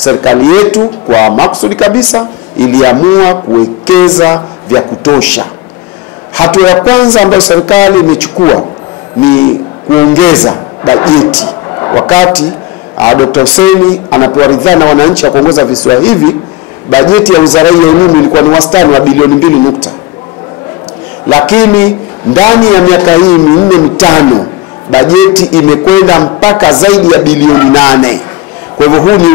serikali yetu kwa makusudi kabisa iliamua kuwekeza vya kutosha. Hatua ya kwanza ambayo serikali imechukua ni kuongeza bajeti. Wakati Dr. Hussein anapewa ridhaa na wananchi ya kuongoza visiwa hivi, bajeti ya Wizara ya Elimu ilikuwa ni wastani wa bilioni 2. Lakini ndani ya miaka hii 4-5 bajeti imekwenda mpaka zaidi ya bilioni 8. Kwa hivyo huu ni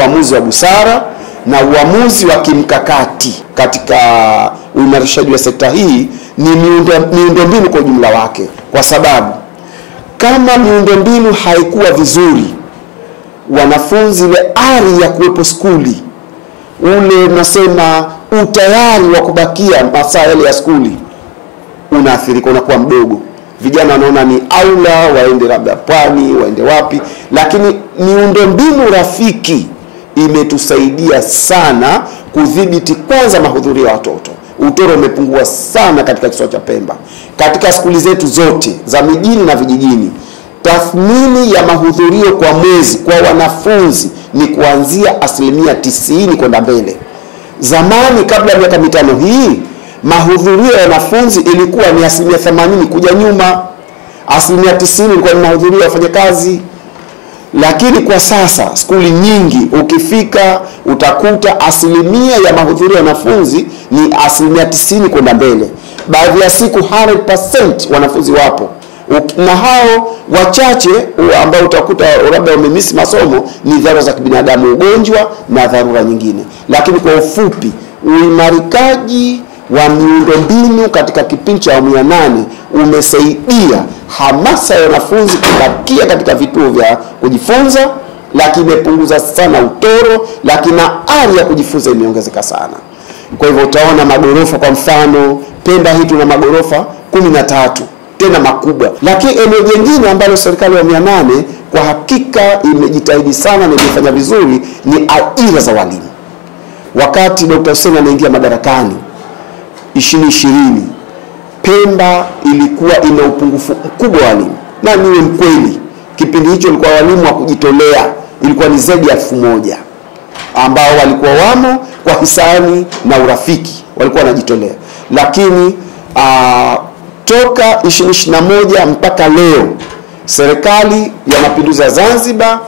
uamuzi wa busara na uamuzi wa kimkakati katika uimarishaji wa sekta hii. Ni miundombinu kwa ujumla wake, kwa sababu kama miundombinu haikuwa vizuri, wanafunzi ile ari ya kuwepo skuli, ule nasema utayari wa kubakia masaa yale ya skuli unaathirika, unakuwa mdogo. Vijana wanaona ni aula waende labda pwani, waende wapi. Lakini miundombinu rafiki imetusaidia sana kudhibiti kwanza mahudhurio ya watoto. Utoro umepungua sana katika kisiwa cha Pemba. Katika skuli zetu zote za mijini na vijijini, tathmini ya mahudhurio kwa mwezi kwa wanafunzi ni kuanzia 90% kwenda mbele. Zamani kabla ya miaka 5 hii, mahudhurio ya wanafunzi ilikuwa ni 80% kuja nyuma. 90% ilikuwa ni mahudhurio ya wafanyakazi. Lakini kwa sasa skuli nyingi ukifika utakuta asilimia ya mahudhurio ya wanafunzi ni 90% kwenda mbele. Baadhi ya siku 100% wanafunzi wapo. Na hao wachache ambao utakuta labda wamemisi masomo ni dharura za kibinadamu, ugonjwa na dharura nyingine. Lakini kwa ufupi, uimarikaji wa miundombinu katika kipindi cha 8 umesaidia hamasa ya wanafunzi kubakia katika vituo vya kujifunza, lakini imepunguza sana utoro, lakini ari ya kujifunza imeongezeka sana. Kwa hivyo utaona magorofa, kwa mfano Pemba hii tuna magorofa 13 tena makubwa. Lakini eneo jingine ambalo serikali ya 8 kwa hakika imejitahidi sana na imefanya vizuri ni ajira za walimu. Wakati Dr. Hussein anaingia madarakani 2020, Pemba ilikuwa ina upungufu mkubwa wa walimu. Na niwe mkweli, kipindi hicho ilikuwa walimu wa kujitolea ilikuwa ni zaidi ya 1000 ambao walikuwa wamo kwa hisani na urafiki, walikuwa wanajitolea. Lakini toka 2021 mpaka leo, serikali ya Mapinduzi ya Zanzibar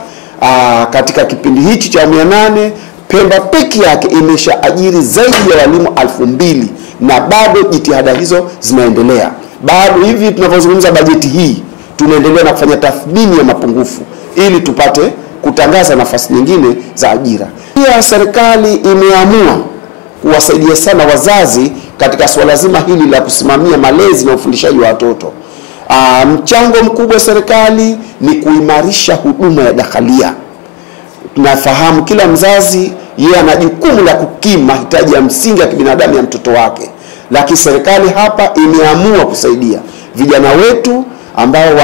katika kipindi hichi cha 8, Pemba peke yake imeshaajiri zaidi ya walimu 2000, na bado jitihada hizo zinaendelea. Bado hivi tunavyozungumza bajeti hii tunaendelea na kufanya tathmini ya mapungufu ili tupate kutangaza nafasi nyingine za ajira. Pia serikali imeamua kuwasaidia sana wazazi katika swala zima hili la kusimamia malezi na ufundishaji wa watoto. Mchango mkubwa serikali ni kuimarisha huduma ya dakhalia. Tunafahamu kila mzazi yeye ana jukumu la kukimu mahitaji ya msingi ya kibinadamu ya mtoto wake. Lakini serikali hapa imeamua kusaidia vijana wetu ambao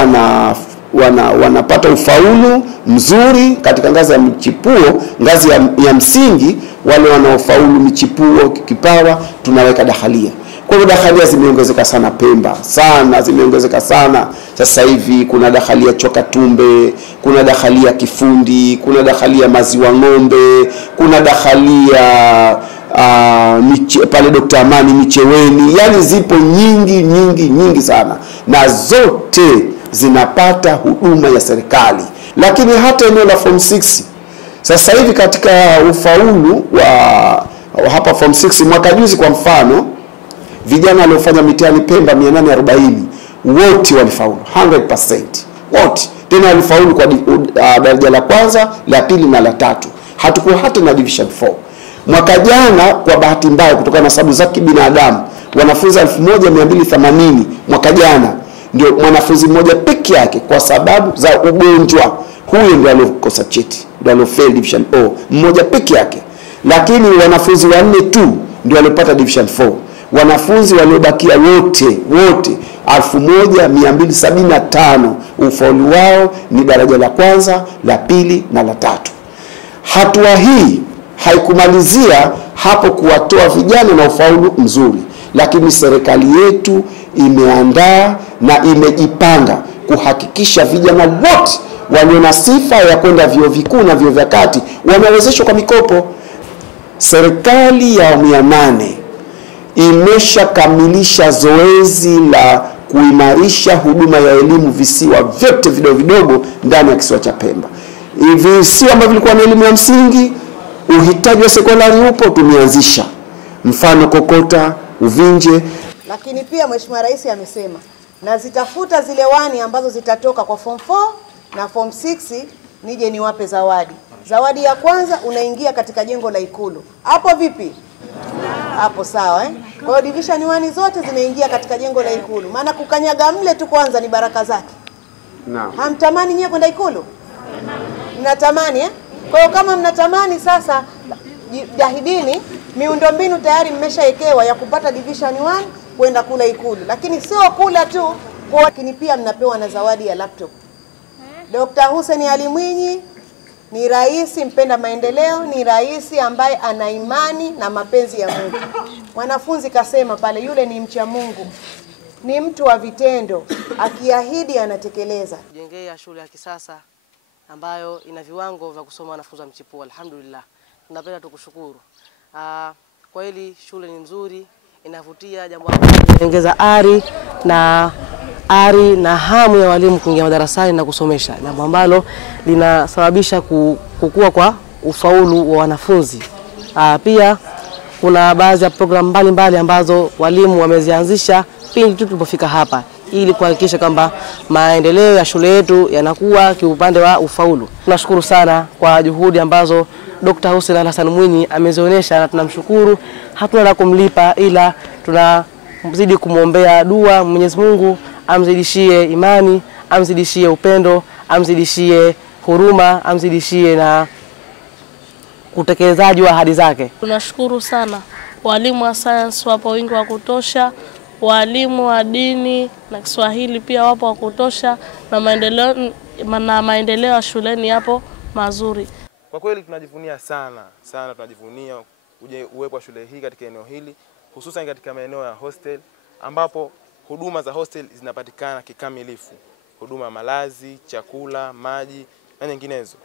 wanapata ufaulu mzuri katika ngazi ya michipuo, ngazi ya msingi. Wale wanaofaulu michipuo kipawa tunaweka dakhalia. Kwa hivyo dakhalia zimeongezeka sana Pemba, sana zimeongezeka sana. Sasa hivi kuna dakhalia choka tumbe, kuna dakhalia kifundi, kuna dakhalia maziwa ng'ombe, kuna dakhalia pale Dr. Amani Micheweni. Yani zipo nyingi sana, na zote zinapata huduma ya serikali. Lakini hata eneo la form 6 sasa hivi katika ufaulu wa hapa form 6 mwaka juzi kwa mfano, vijana waliofanya mitihani Pemba 840 wote walifaulu 100%. Wote tena walifaulu kwa daraja la kwanza, la pili na la tatu. Hatukuwa hata na division 4. Mwaka jana kwa bahati mbaya kutokana na sababu za kibinadamu, wanafunzi 1280 mwaka jana ndio mwanafunzi mmoja peke yake kwa sababu za ugonjwa, huyo ndio alikosa cheti, ndio aliofail division O, mmoja peke yake. Lakini wanafunzi 4 tu ndio walipata division 4. Wanafunzi waliobakia wote 1275 ufaulu wao ni daraja la kwanza, la pili na la tatu. Hatua hii haikumalizia hapo kuwatoa vijana na ufaulu mzuri, lakini serikali yetu imeandaa na imejipanga kuhakikisha vijana wote walio na sifa ya kwenda vyuo vikuu na vyuo vya kati wamewezeshwa kwa mikopo. Serikali ya awamu ya 8 imeshakamilisha zoezi la kuimarisha huduma ya elimu visiwa vyote vidogo vidogo ndani ya kisiwa cha Pemba. Visiwa ambavyo vilikuwa na elimu ya msingi, uhitaji wa sekondari upo, tumeanzisha. Mfano Kokota, Uvinje. Lakini pia Mheshimiwa Rais amesema na zitafuta zile wani ambazo zitatoka kwa form 4 na form 6 nije niwape zawadi. Zawadi ya kwanza unaingia katika jengo la Ikulu. Hapo vipi? Hapo sawa Kwa hiyo division 1 zote zinaingia katika jengo la Ikulu. Maana kukanyaga mle tu kwanza ni baraka zake. Naam. Hamtamani nyewe kwenda Ikulu? Mnatamani Kwa hiyo kama mnatamani sasa jahidini, miundombinu tayari mmeshaekewa ya kupata division 1 kwenda kula Ikulu. Lakini sio kula tu, lakini pia mnapewa na zawadi ya laptop. Dr. Hussein Ali Mwinyi ni rais mpenda maendeleo, ni rais ambaye ana imani na mapenzi ya Mungu. Mwanafunzi kasema pale, yule ni mcha Mungu, ni mtu wa vitendo, akiahidi anatekeleza. Jengea shule ya kisasa ambayo ina viwango vya kusoma wanafunzi wa mchipuo. Alhamdulillah, tunapenda tukushukuru. Kwa hili shule ni nzuri, inavutia, jambo ambalo linaongeza ari na hamu ya walimu kuingia madarasani na kusomesha, jambo ambalo linasababisha kukua kwa ufaulu wa wanafunzi. Pia kuna baadhi ya program mbalimbali ambazo walimu wamezianzisha pindi tu tulipofika hapa, ili kuhakikisha kwamba maendeleo ya shule yetu yanakuwa kiupande wa ufaulu. Tunashukuru sana kwa juhudi ambazo Dr. Hussein Ali Hassan Mwinyi amezionyesha, na tunamshukuru. Hatuna la kumlipa, ila tunazidi kumwombea dua Mwenyezi Mungu amzidishie imani, amzidishie upendo, amzidishie huruma, amzidishie na utekelezaji wa ahadi zake. Tunashukuru sana. Walimu wa science wapo wingi wa kutosha, walimu wa dini na Kiswahili pia wapo wa kutosha, na maendeleo ya shuleni yapo mazuri. Kwa kweli tunajivunia sana tunajivunia uwepo wa shule hii katika eneo hili, hususan katika maeneo ya hostel ambapo huduma za hostel zinapatikana kikamilifu. Huduma malazi, chakula, maji na nyinginezo.